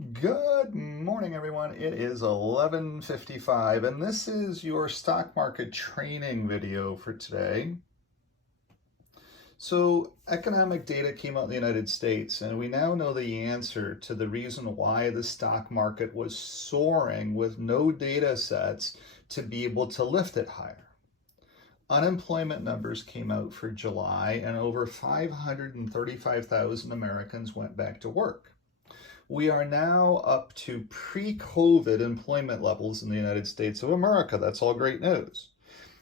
Good morning, everyone. It is 11:55, and this is your stock market training video for today. So, economic data came out in the United States, and we now know the answer to the reason why the stock market was soaring with no data sets to be able to lift it higher. Unemployment numbers came out for July, and over 535,000 Americans went back to work. We are now up to pre-COVID employment levels in the United States of America. That's all great news.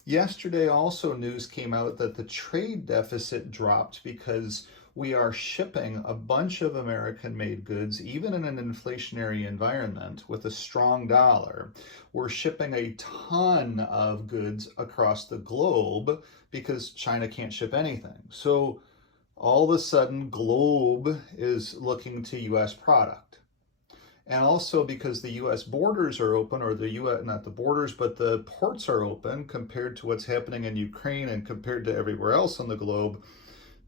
Yesterday, also news came out that the trade deficit dropped because we are shipping a bunch of American-made goods, even in an inflationary environment with a strong dollar. We're shipping a ton of goods across the globe because China can't ship anything. So all of a sudden, globe is looking to U.S. product. And also because the U.S. borders are open, or the U.S., not the borders, but the ports are open compared to what's happening in Ukraine and compared to everywhere else on the globe,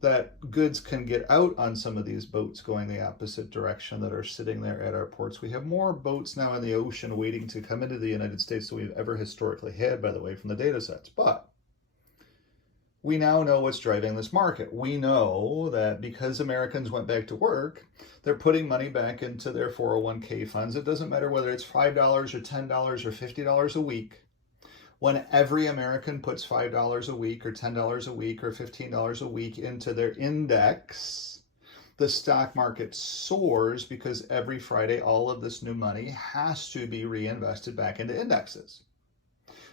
that goods can get out on some of these boats going the opposite direction that are sitting there at our ports. We have more boats now in the ocean waiting to come into the United States than we've ever historically had, by the way, from the data sets. But we now know what's driving this market. We know that because Americans went back to work, they're putting money back into their 401k funds. It doesn't matter whether it's $5 or $10 or $50 a week. When every American puts $5 a week or $10 a week or $15 a week into their index, the stock market soars because every Friday all of this new money has to be reinvested back into indexes.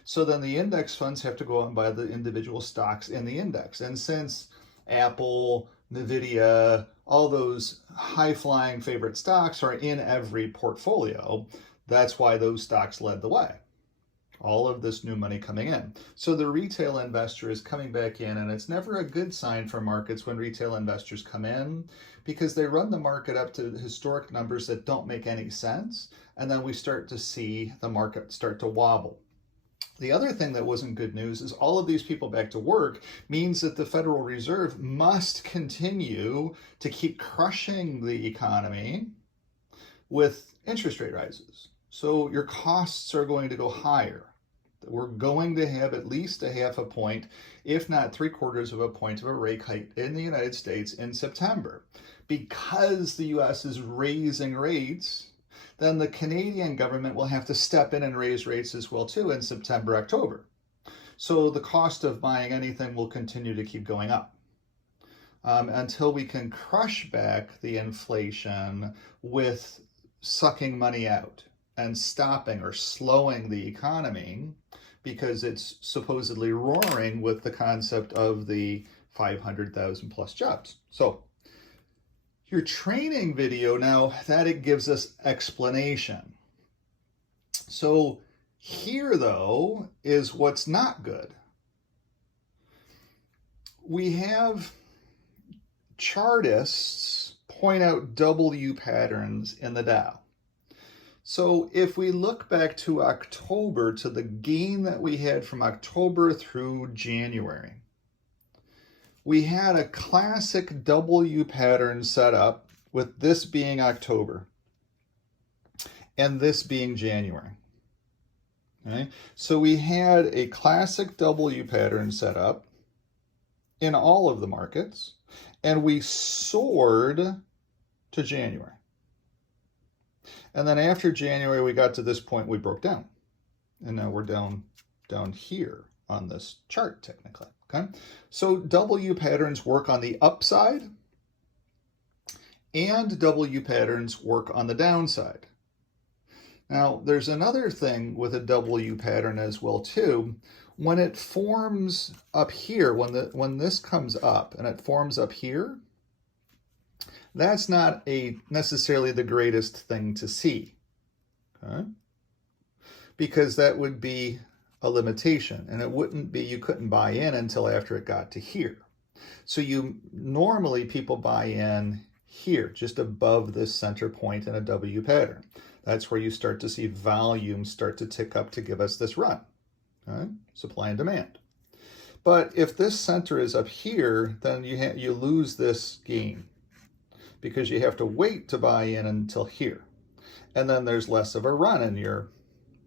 So then the index funds have to go out and buy the individual stocks in the index. And since Apple, Nvidia, all those high-flying favorite stocks are in every portfolio, that's why those stocks led the way. All of this new money coming in. So the retail investor is coming back in, and it's never a good sign for markets when retail investors come in because they run the market up to historic numbers that don't make any sense, and then we start to see the market start to wobble. The other thing that wasn't good news is all of these people back to work means that the Federal Reserve must continue to keep crushing the economy with interest rate rises. So your costs are going to go higher. We're going to have at least a half a point, if not 3/4 of a point of a rate hike in the United States in September. Because the US is raising rates, then the Canadian government will have to step in and raise rates as well too in September, October. So the cost of buying anything will continue to keep going up until we can crush back the inflation with sucking money out and stopping or slowing the economy because it's supposedly roaring with the concept of the 500,000 plus jobs. So your training video now, that it gives us explanation. So here, though, is what's not good. We have chartists point out W patterns in the Dow. So if we look back to October, to the gain that we had from October through January, we had a classic W pattern set up with this being October and this being January. Okay? So we had a classic W pattern set up in all of the markets, and we soared to January. And then after January, we got to this point, we broke down. And now we're down here on this chart, technically. Okay, so W patterns work on the upside and W patterns work on the downside. Now, there's another thing with a W pattern as well too. When it forms up here, when this comes up and it forms up here, that's not necessarily the greatest thing to see, okay? Because that would be a limitation, and it wouldn't be, you couldn't buy in until after it got to here. So normally people buy in here, just above this center point in a W pattern. That's where you start to see volume start to tick up to give us this run, okay? Supply and demand. But if this center is up here, then you lose this gain because you have to wait to buy in until here. And then there's less of a run in your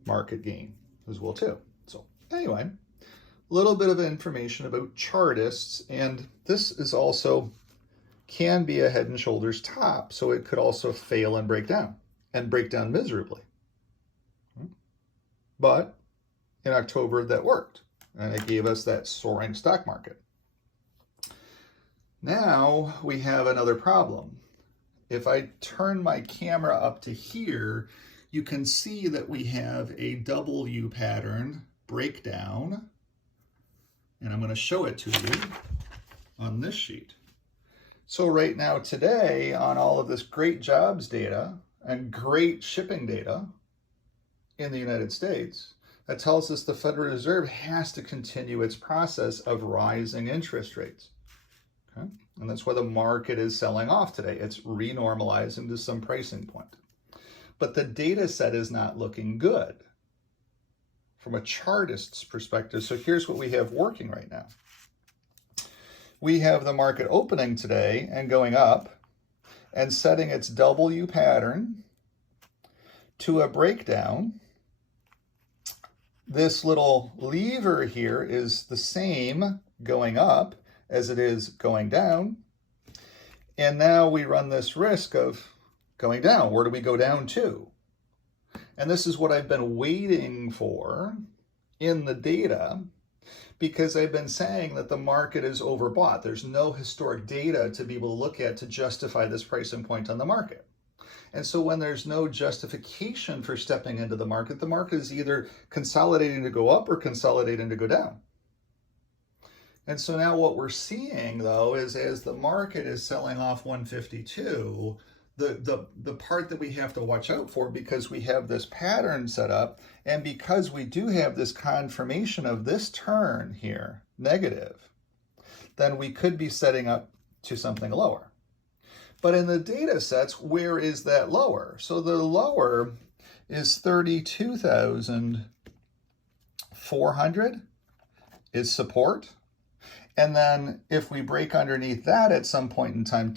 market gain as well too. So anyway, a little bit of information about chartists, and this is also can be a head and shoulders top, so it could also fail and break down miserably. But in October that worked, and it gave us that soaring stock market. Now we have another problem. If I turn my camera up to here, you can see that we have a W pattern breakdown, and I'm going to show it to you on this sheet. So right now today, on all of this great jobs data and great shipping data in the United States, that tells us the Federal Reserve has to continue its process of rising interest rates. Okay? And that's why the market is selling off today. It's renormalizing to some pricing point. But the data set is not looking good from a chartist's perspective. So here's what we have working right now. We have the market opening today and going up and setting its W pattern to a breakdown. This little lever here is the same going up as it is going down. And now we run this risk of going down. Where do we go down to? And this is what I've been waiting for in the data, because I've been saying that the market is overbought. There's no historic data to be able to look at to justify this pricing point on the market. And so when there's no justification for stepping into the market is either consolidating to go up or consolidating to go down. And so now what we're seeing, though, is as the market is selling off 152, the part that we have to watch out for, because we have this pattern set up, and because we do have this confirmation of this turn here, negative, then we could be setting up to something lower. But in the data sets, where is that lower? So the lower is 32,400 is support. And then if we break underneath that at some point in time,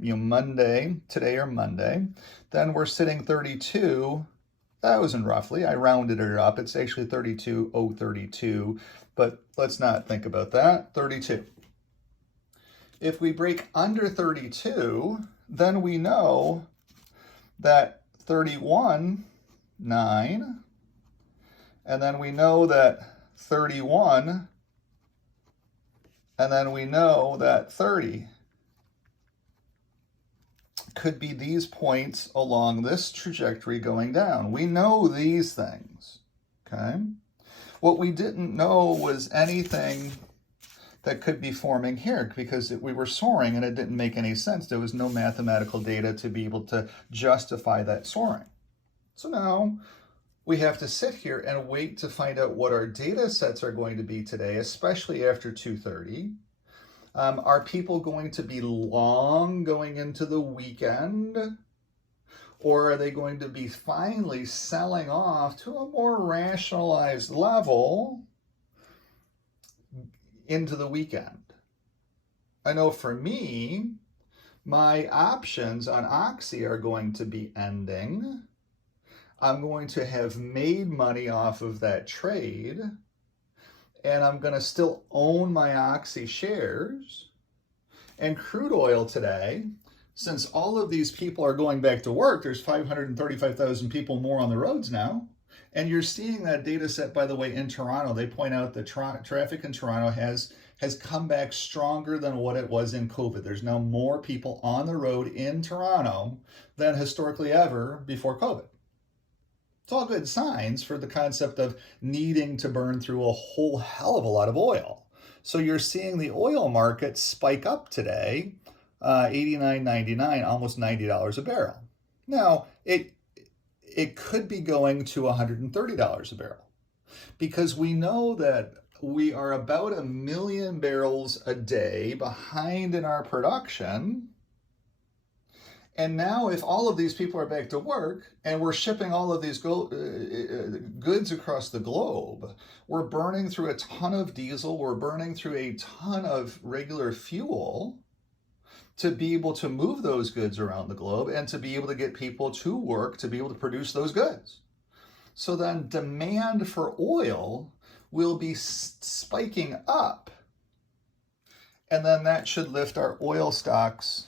Monday, today or Monday, then we're sitting 32,000 roughly. I rounded it up. It's actually 32,032, but let's not think about that. 32. If we break under 32, then we know that 31.9, and then we know that 31, and then we know that 30 could be these points along this trajectory going down. We know these things, okay? What we didn't know was anything that could be forming here, because we were soaring and it didn't make any sense. There was no mathematical data to be able to justify that soaring. So now we have to sit here and wait to find out what our data sets are going to be today, especially after 2:30. Are people going to be long going into the weekend? Or are they going to be finally selling off to a more rationalized level into the weekend? I know for me, my options on Oxy are going to be ending. I'm going to have made money off of that trade, and I'm going to still own my Oxy shares. And crude oil today, since all of these people are going back to work, there's 535,000 people more on the roads now. And you're seeing that data set, by the way, in Toronto. They point out that traffic in Toronto has come back stronger than what it was in COVID. There's now more people on the road in Toronto than historically ever before COVID. It's all good signs for the concept of needing to burn through a whole hell of a lot of oil. So you're seeing the oil market spike up today, $89.99, almost $90 a barrel. Now, it could be going to $130 a barrel, because we know that we are about 1 million barrels a day behind in our production. And now if all of these people are back to work and we're shipping all of these goods across the globe, we're burning through a ton of diesel, we're burning through a ton of regular fuel to be able to move those goods around the globe and to be able to get people to work to be able to produce those goods. So then demand for oil will be spiking up, and then that should lift our oil stocks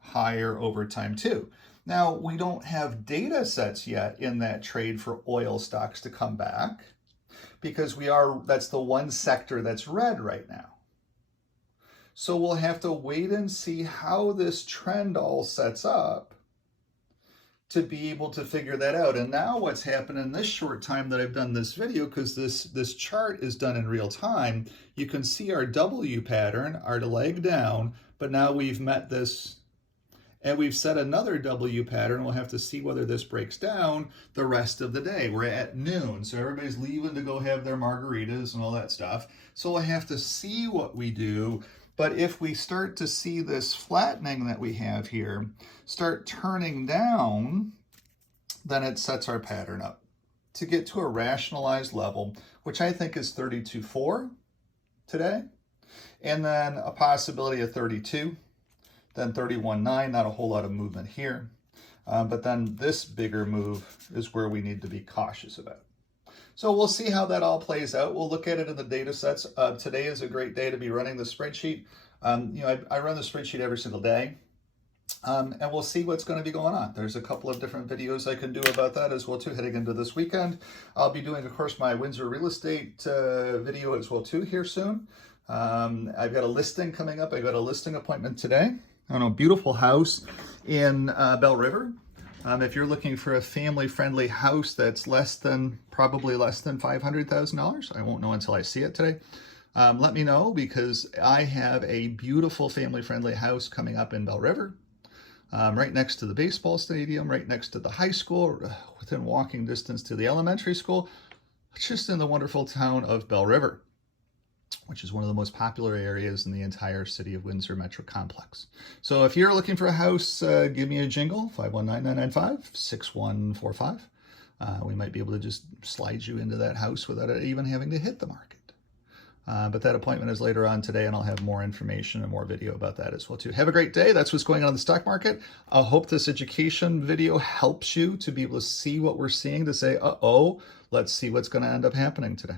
higher over time too. Now, we don't have data sets yet in that trade for oil stocks to come back because that's the one sector that's red right now. So we'll have to wait and see how this trend all sets up to be able to figure that out. And now what's happened in this short time that I've done this video, because this chart is done in real time, you can see our W pattern, our leg down, but now we've met this and we've set another W pattern. We'll have to see whether this breaks down the rest of the day. We're at noon, so everybody's leaving to go have their margaritas and all that stuff. So we'll have to see what we do. But if we start to see this flattening that we have here start turning down, then it sets our pattern up to get to a rationalized level, which I think is 32.4 today, and then a possibility of 32, then 31.9, not a whole lot of movement here. But then this bigger move is where we need to be cautious about. So we'll see how that all plays out. We'll look at it in the data sets. Today is a great day to be running the spreadsheet. I run the spreadsheet every single day, and we'll see what's going to be going on. There's a couple of different videos I can do about that as well too, heading into this weekend. I'll be doing, of course, my Windsor real estate video as well too here soon. I've got a listing coming up. I got a listing appointment today on a beautiful house in Belle River. If you're looking for a family-friendly house that's probably less than $500,000, I won't know until I see it today. Let me know, because I have a beautiful family-friendly house coming up in Belle River, right next to the baseball stadium, right next to the high school, within walking distance to the elementary school, just in the wonderful town of Belle River, which is one of the most popular areas in the entire city of Windsor Metro Complex. So if you're looking for a house, give me a jingle, 519-995-6145. We might be able to just slide you into that house without it even having to hit the market. But that appointment is later on today, and I'll have more information and more video about that as well too. Have a great day. That's what's going on in the stock market. I hope this education video helps you to be able to see what we're seeing, to say, uh-oh, let's see what's going to end up happening today.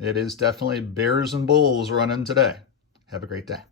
It is definitely bears and bulls running today. Have a great day.